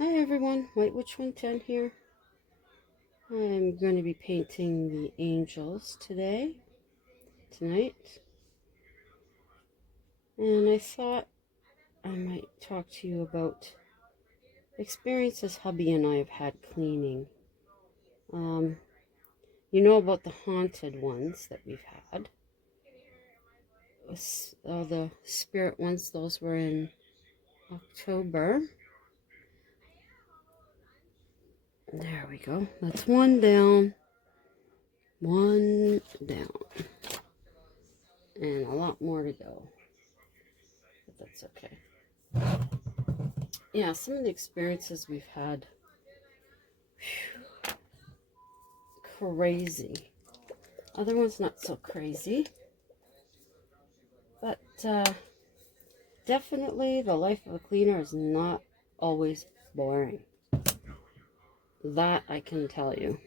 Hi everyone, White Witch 110 here. I'm going to be painting the angels tonight, and I thought I might talk to you about experiences hubby and I have had cleaning. You know about the haunted ones that we've had. The spirit ones, those were in October. There we go. That's one down, and a lot more to go. But that's okay. Yeah, some of the experiences we've had, crazy. Other ones not so crazy. But definitely the life of a cleaner is not always boring. That I can tell you.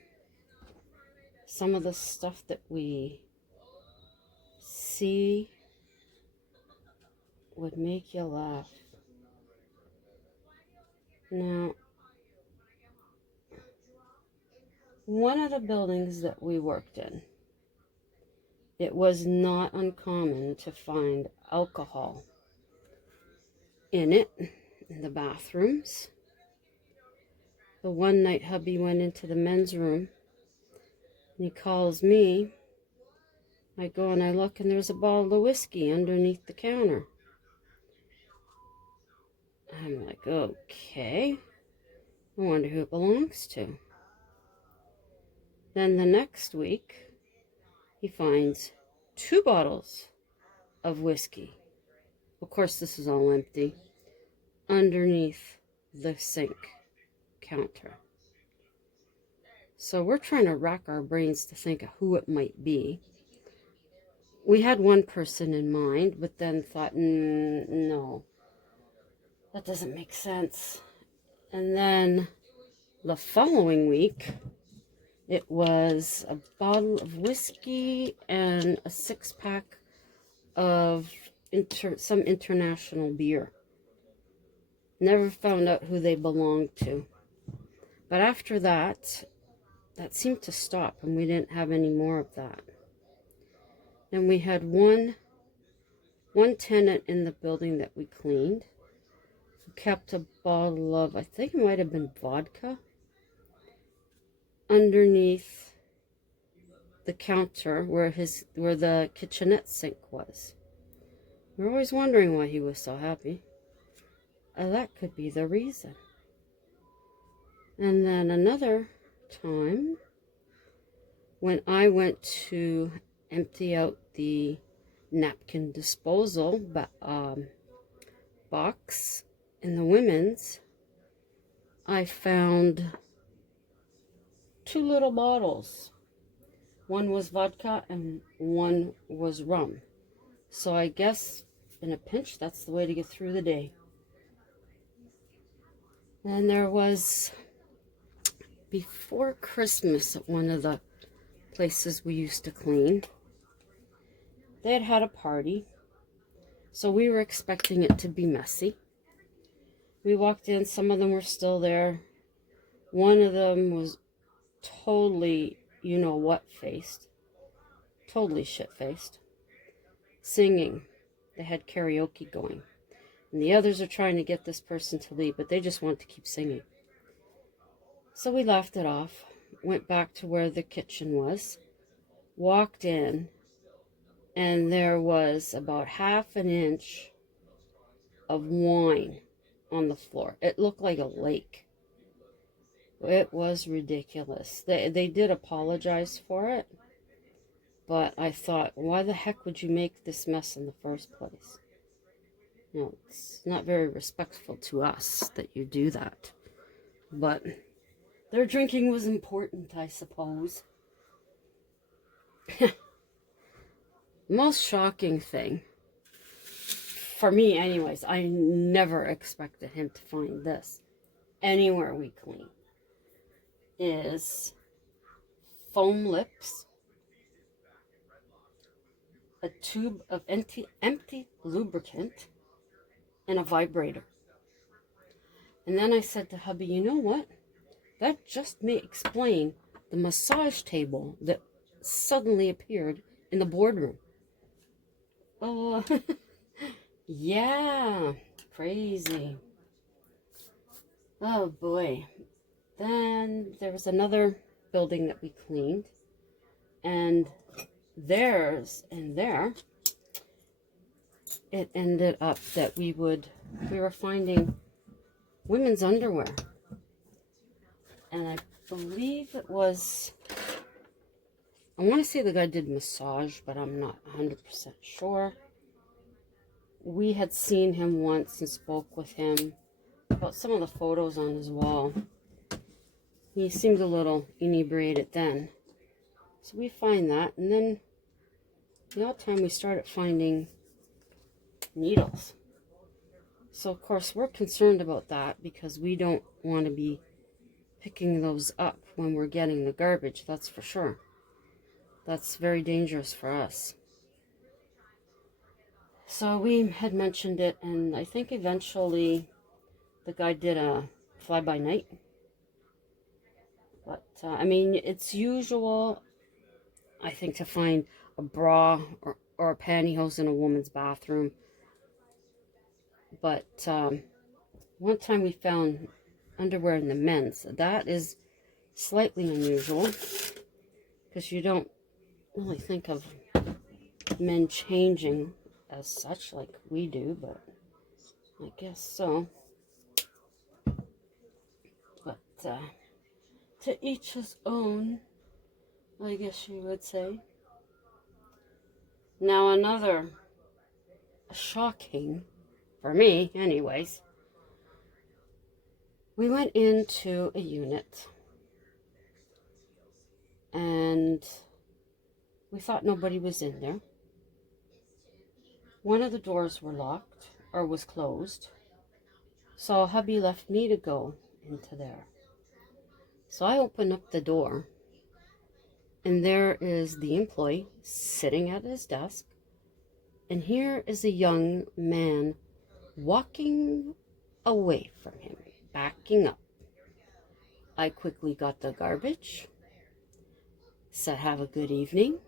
Some of the stuff that we see would make you laugh. Now, one of the buildings that we worked in, it was not uncommon to find alcohol in it, in the bathrooms. The one night hubby went into the men's room and he calls me. I go and I look and there's a bottle of whiskey underneath the counter. I'm like, okay, I wonder who it belongs to. Then the next week, he finds 2 bottles of whiskey. Of course, this is all empty, underneath the sink counter. So we're trying to rack our brains to think of who it might be. We had one person in mind, but then thought, no, that doesn't make sense. And then the following week, it was a bottle of whiskey and a 6-pack of some international beer. Never found out who they belonged to. But after that seemed to stop, and we didn't have any more of that. And we had one tenant in the building that we cleaned who kept a bottle of, I think it might have been vodka, underneath the counter where the kitchenette sink was. We're always wondering why he was so happy. That could be the reason. And then another time, when I went to empty out the napkin disposal box in the women's, I found 2 little bottles. One was vodka and one was rum. So I guess in a pinch, that's the way to get through the day. And there was, before Christmas, at one of the places we used to clean, they had had a party. So we were expecting it to be messy. We walked in, some of them were still there. One of them was totally, faced. Totally shit-faced. Singing. They had karaoke going. And the others are trying to get this person to leave, but they just want to keep singing. So we laughed it off, went back to where the kitchen was, walked in, and there was about half an inch of wine on the floor. It looked like a lake. It was ridiculous. They did apologize for it, but I thought, why the heck would you make this mess in the first place? It's not very respectful to us that you do that. But their drinking was important, I suppose. Most shocking thing, for me anyways, I never expected him to find this anywhere we clean, is foam lips, a tube of empty lubricant, and a vibrator. And then I said to hubby, you know what? That just may explain the massage table that suddenly appeared in the boardroom. Oh, yeah, crazy. Oh boy. Then there was another building that we cleaned, and there, it ended up that we were finding women's underwear. And I believe it was, I want to say the guy did massage, but I'm not 100% sure. We had seen him once and spoke with him about some of the photos on his wall. He seemed a little inebriated then. So we find that, and then the odd time we started finding needles. So of course we're concerned about that because we don't want to be picking those up when we're getting the garbage, that's for sure. That's very dangerous for us. So we had mentioned it, and I think eventually the guy did a fly-by-night. But, I mean, it's usual, I think, to find a bra or a pantyhose in a woman's bathroom. But one time we found underwear in the men's. That is slightly unusual because you don't really think of men changing as such like we do, but I guess so. But to each his own, I guess you would say. Now another shocking, for me anyways, we went into a unit and we thought nobody was in there. One of the doors were locked or was closed, so hubby left me to go into there. So I open up the door, and there is the employee sitting at his desk, and here is a young man walking away from him, backing up. I quickly got the garbage, said have a good evening,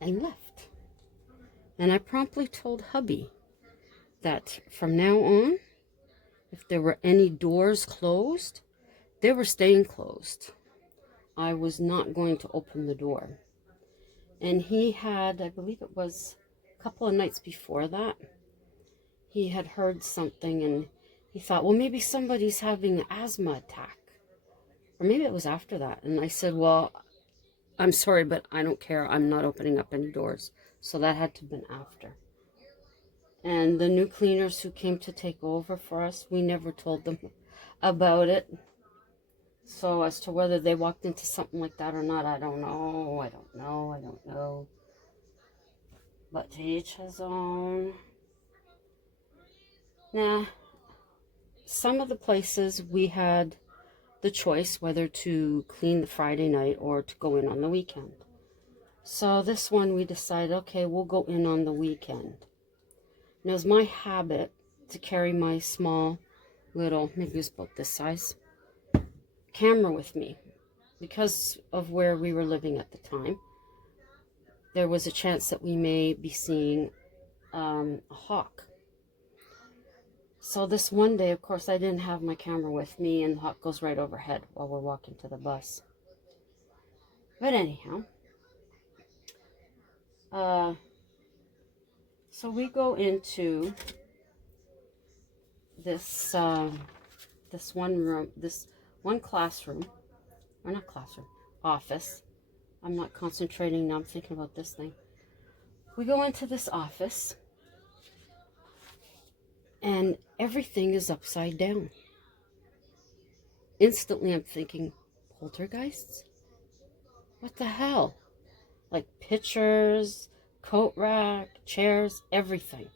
and left. And I promptly told hubby that from now on, if there were any doors closed, they were staying closed. I was not going to open the door. And he had, I believe it was a couple of nights before that, he had heard something and he thought, well, maybe somebody's having an asthma attack. Or maybe it was after that. And I said, well, I'm sorry, but I don't care. I'm not opening up any doors. So that had to have been after. And the new cleaners who came to take over for us, we never told them about it. So as to whether they walked into something like that or not, I don't know. But to each his own. Now, some of the places we had the choice whether to clean the Friday night or to go in on the weekend. So this one we decided, okay, we'll go in on the weekend. And it was my habit to carry my small little, maybe it was about this size, camera with me. Because of where we were living at the time, there was a chance that we may be seeing a hawk. So this one day, of course, I didn't have my camera with me, and the hawk goes right overhead while we're walking to the bus. But anyhow, so we go into this this one room, this one classroom, or not classroom, office. I'm not concentrating now, I'm thinking about this thing. We go into this office, and everything is upside down. Instantly I'm thinking, poltergeists? What the hell? Like pictures, coat rack, chairs, everything.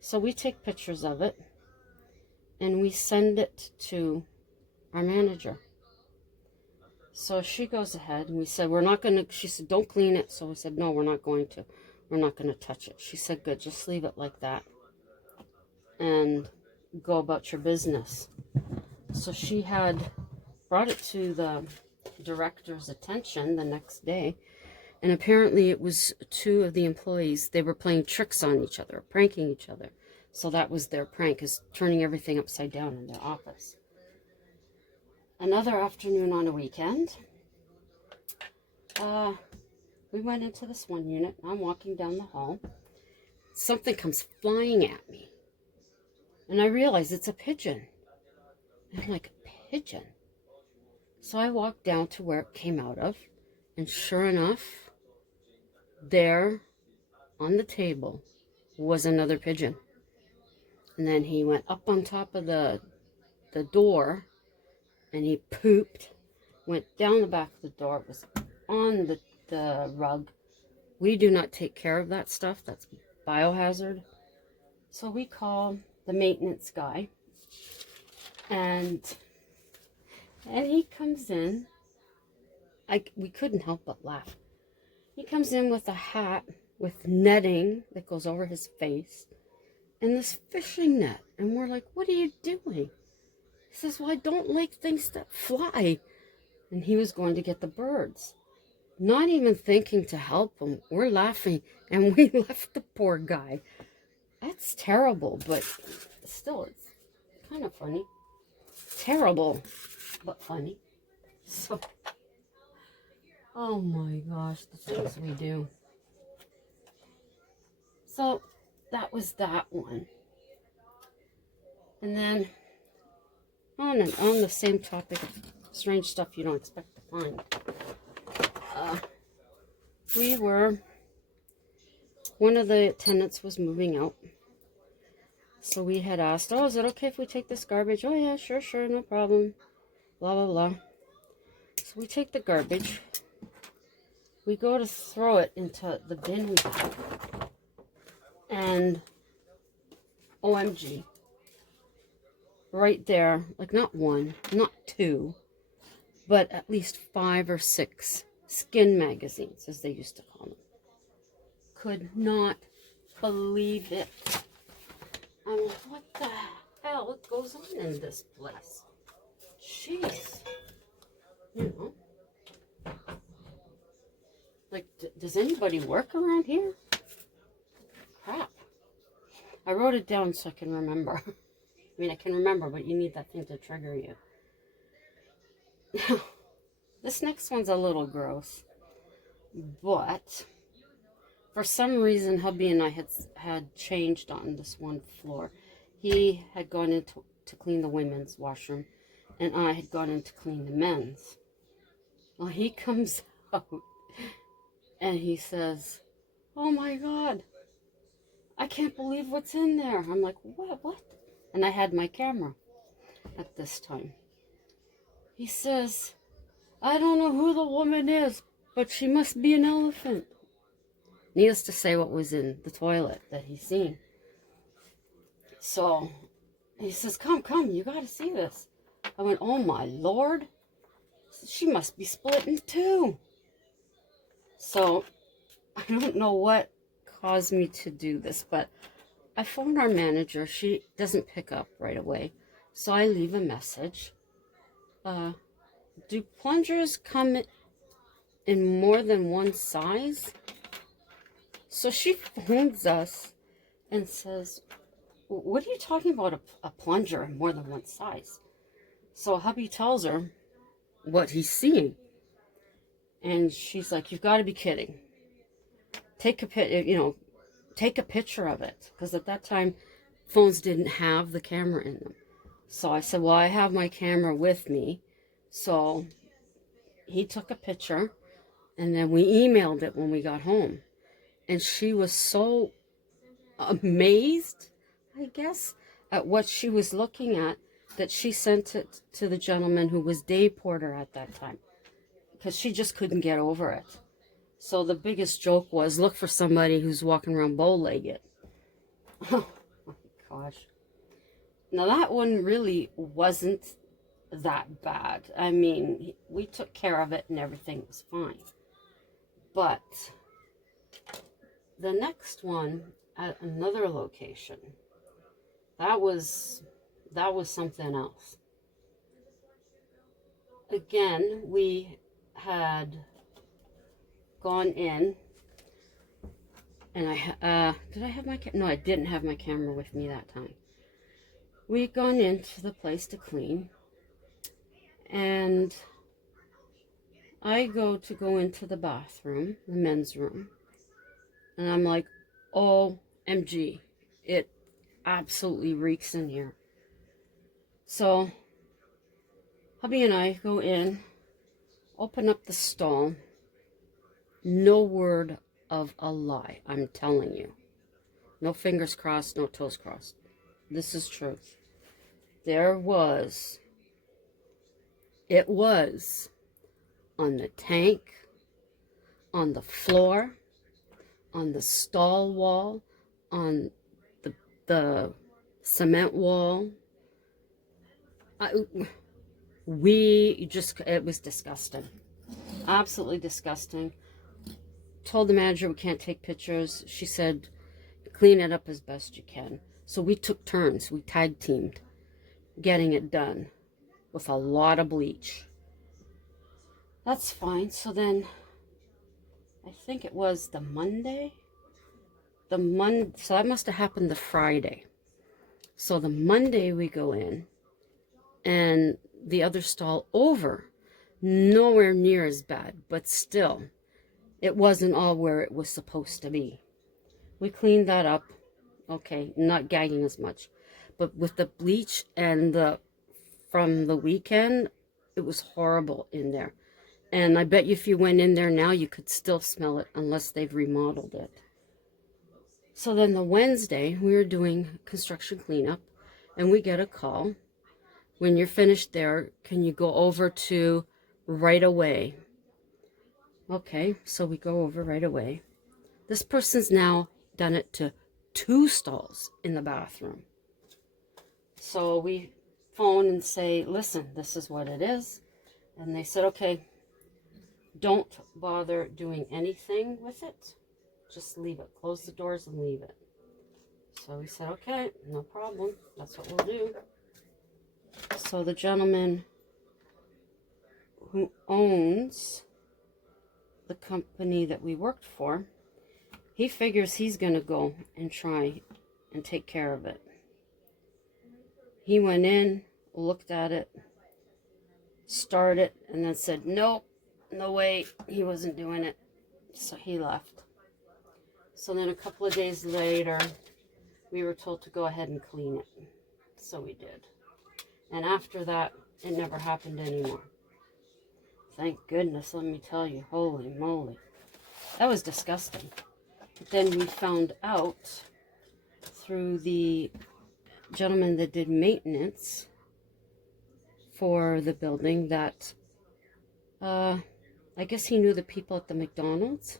So we take pictures of it and we send it to our manager. So she goes ahead and we said, she said, don't clean it. So we said, no, we're not going to. We're not going to touch it. She said, good, just leave it like that and go about your business. So she had brought it to the director's attention the next day. And apparently it was two of the employees. They were playing tricks on each other, pranking each other. So that was their prank, is turning everything upside down in their office. Another afternoon on a weekend, we went into this one unit. I'm walking down the hall. Something comes flying at me. And I realize it's a pigeon. And I'm like, a pigeon? So I walked down to where it came out of. And sure enough, there on the table was another pigeon. And then he went up on top of the door and he pooped, went down the back of the door. It was on the rug. We do not take care of that stuff. That's biohazard. So we call the maintenance guy, and he comes in. We couldn't help but laugh. He comes in with a hat with netting that goes over his face and this fishing net. And we're like, what are you doing? He says, well, I don't like things that fly. And he was going to get the birds. Not even thinking to help him. We're laughing, and we left the poor guy. That's terrible, but still, it's kind of funny. Terrible, but funny. So, oh my gosh, the things we do. So, that was that one. And then, on the same topic of strange stuff you don't expect to find. One of the tenants was moving out. So we had asked, oh, is it okay if we take this garbage? Oh yeah, sure, no problem. Blah, blah, blah. So we take the garbage. We go to throw it into the bin we have. And OMG. Right there, like not one, not two, but at least 5 or 6 skin magazines, as they used to call them. Could not believe it. I'm like, what the hell goes on in this place? Jeez. You know. Like, does anybody work around here? Crap. I wrote it down so I can remember. I mean, I can remember, but you need that thing to trigger you. Now, this next one's a little gross. But for some reason, hubby and I had changed on this one floor. He had gone in to clean the women's washroom, and I had gone in to clean the men's. Well, he comes out, and he says, oh my God, I can't believe what's in there. I'm like, what? And I had my camera at this time. He says, I don't know who the woman is, but she must be an elephant. Needless to say, what was in the toilet that he's seen. So he says, come, you gotta see this. I went, oh my Lord. She must be split in two. So I don't know what caused me to do this, but I phoned our manager. She doesn't pick up right away. So I leave a message. Do plungers come in more than one size? So she phones us and says, what are you talking about, a plunger in more than one size? So hubby tells her what he's seeing. And she's like, you've got to be kidding. Take a picture of it. Because at that time, phones didn't have the camera in them. So I said, well, I have my camera with me. So he took a picture, and then we emailed it when we got home. And she was so amazed, I guess, at what she was looking at, that she sent it to the gentleman who was day porter at that time, because she just couldn't get over it. So the biggest joke was, look for somebody who's walking around bow-legged. Oh my gosh. Now that one really wasn't that bad. I mean, we took care of it and everything was fine. But the next one at another location, that was something else. again, we had gone in, and did I have my no, I didn't have my camera with me that time. We had gone into the place to clean, and I go into the bathroom, the men's room, and I'm like, OMG, it absolutely reeks in here. So hubby and I go in, open up the stall. No word of a lie, I'm telling you. No fingers crossed, no toes crossed. This is truth. It was on the tank, on the floor, on the stall wall, on the cement wall. It was disgusting. Absolutely disgusting. Told the manager we can't take pictures. She said, clean it up as best you can. So we took turns. We tag teamed getting it done with a lot of bleach. That's fine. So then I think it was the Monday. So that must have happened the Friday. So the Monday we go in, and the other stall over, nowhere near as bad, but still, it wasn't all where it was supposed to be. We cleaned that up. Okay, not gagging as much, but with the bleach and from the weekend, it was horrible in there. And I bet you if you went in there now, you could still smell it unless they've remodeled it. So then the Wednesday, we were doing construction cleanup, and we get a call. When you're finished there, can you go over to right away? Okay, so we go over right away. This person's now done it to 2 stalls in the bathroom. So we phone and say, listen, this is what it is. And they said, okay, don't bother doing anything with it. Just leave it. Close the doors and leave it. So we said, okay, no problem. That's what we'll do. So the gentleman who owns the company that we worked for, he figures he's going to go and try and take care of it. He went in, looked at it, started, and then said, nope, no way, he wasn't doing it. So he left. So then a couple of days later, we were told to go ahead and clean it. So we did. And after that, it never happened anymore. Thank goodness, let me tell you, holy moly. That was disgusting. But then we found out through the gentleman that did maintenance for the building that I guess he knew the people at the McDonald's,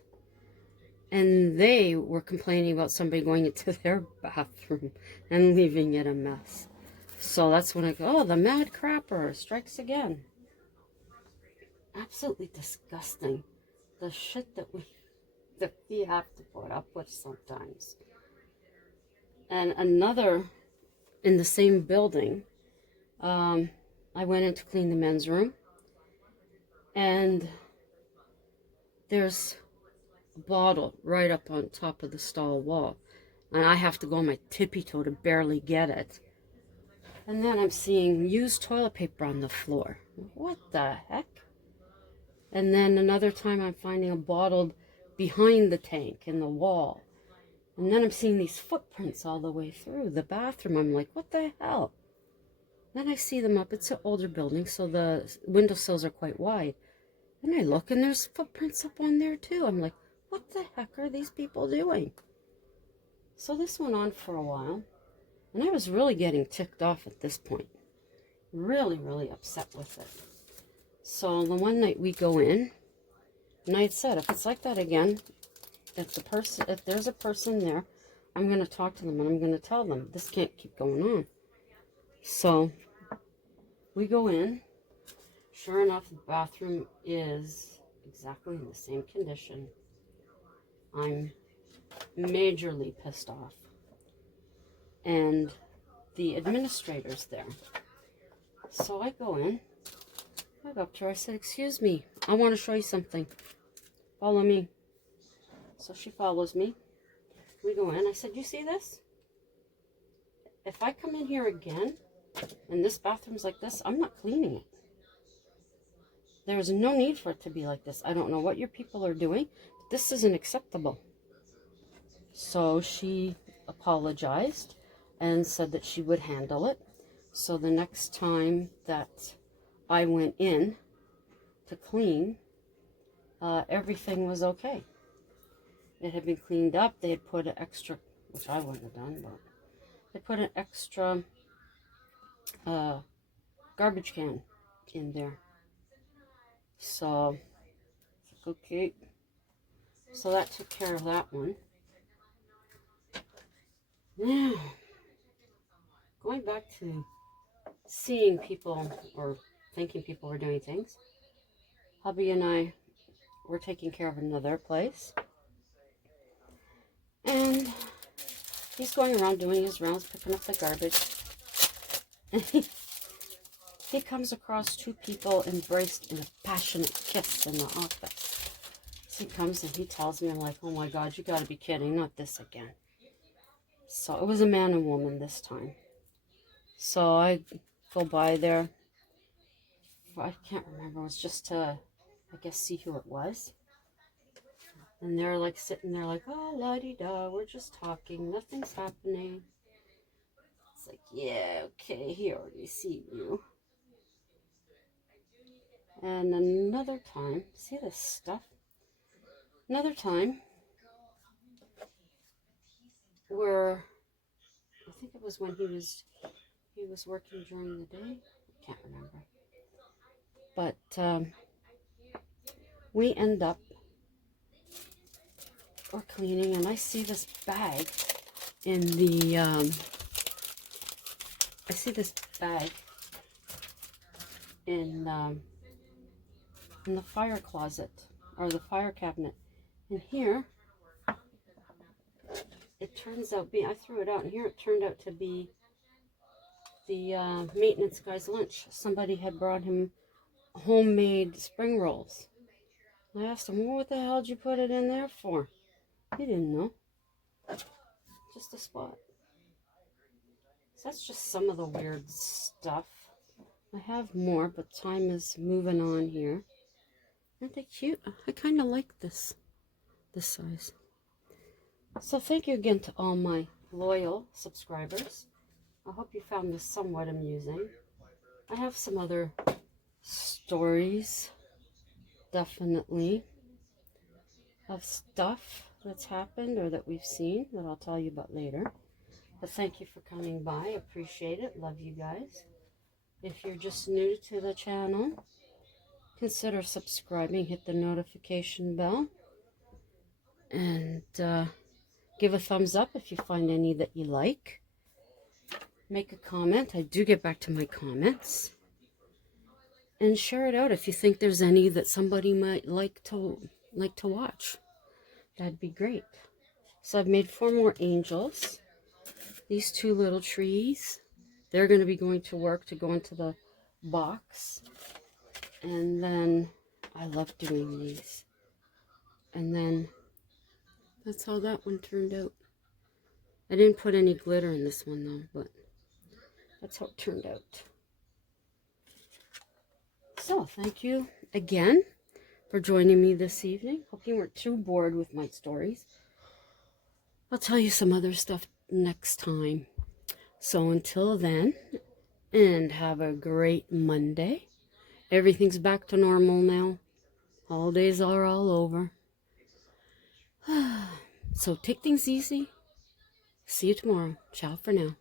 and they were complaining about somebody going into their bathroom and leaving it a mess. So that's when I go, oh, the mad crapper strikes again. Absolutely disgusting. The shit that we have to put up with sometimes. And another, in the same building, I went in to clean the men's room, and there's a bottle right up on top of the stall wall, and I have to go on my tippy toe to barely get it. And then I'm seeing used toilet paper on the floor. What the heck? And then another time I'm finding a bottle behind the tank in the wall. And then I'm seeing these footprints all the way through the bathroom. I'm like, what the hell? Then I see them up. It's an older building, so the windowsills are quite wide. And I look, and there's footprints up on there too. I'm like, what the heck are these people doing? So this went on for a while. And I was really getting ticked off at this point. Really, really upset with it. So the one night we go in, and I had said, if it's like that again, if there's a person there, I'm going to talk to them and I'm going to tell them this can't keep going on. So we go in. Sure enough, the bathroom is exactly in the same condition. I'm majorly pissed off. And the administrator's there. So I go in. I go up to her. I said, excuse me, I want to show you something. Follow me. So she follows me. We go in. I said, you see this? If I come in here again and this bathroom's like this, I'm not cleaning it. There is no need for it to be like this. I don't know what your people are doing, but this isn't acceptable. So she apologized and said that she would handle it. So the next time that I went in to clean, everything was okay. It had been cleaned up. They had put an extra, which I wouldn't have done, but they put an extra garbage can in there. So, okay. So that took care of that one. Now, going back to seeing people or thinking people were doing things, hubby and I were taking care of another place. And he's going around doing his rounds, picking up the garbage. And he comes across two people embraced in a passionate kiss in the office. So he comes and he tells me, I'm like, oh my God, you gotta be kidding, not this again. So it was a man and woman this time. So I go by there. I can't remember, it was just to, I guess, see who it was. And they're like sitting there like, oh, la-di-da, we're just talking, nothing's happening. It's like, yeah, okay, he already see you. And another time, see this stuff? Another time, where, I think it was when he was working during the day. I can't remember. But we end up, we're cleaning, and I see this bag in the, in the fire closet, or the fire cabinet. And here, it turns out I threw it out, and here it turned out to be the maintenance guy's lunch. Somebody had brought him homemade spring rolls. I asked him, well, what the hell did you put it in there for? He didn't know. Just a spot. So that's just some of the weird stuff. I have more, but time is moving on here. Aren't they cute? I kind of like this size. So thank you again to all my loyal subscribers. I hope you found this somewhat amusing. I have some other stories, definitely, of stuff that's happened or that we've seen that I'll tell you about later. But thank you for coming by. Appreciate it. Love you guys. If you're just new to the channel, consider subscribing. Hit the notification bell. And give a thumbs up if you find any that you like. Make a comment. I do get back to my comments. And share it out if you think there's any that somebody might like to watch. That'd be great. So I've made 4 more angels. These 2 little trees, they're going to be going to work to go into the box. And then I love doing these. And then that's how that one turned out. I didn't put any glitter in this one though, but that's how it turned out. So thank you again for joining me this evening. Hope you weren't too bored with my stories. I'll tell you some other stuff next time. So until then, and have a great Monday. Everything's back to normal now. Holidays are all over. So take things easy. See you tomorrow. Ciao for now.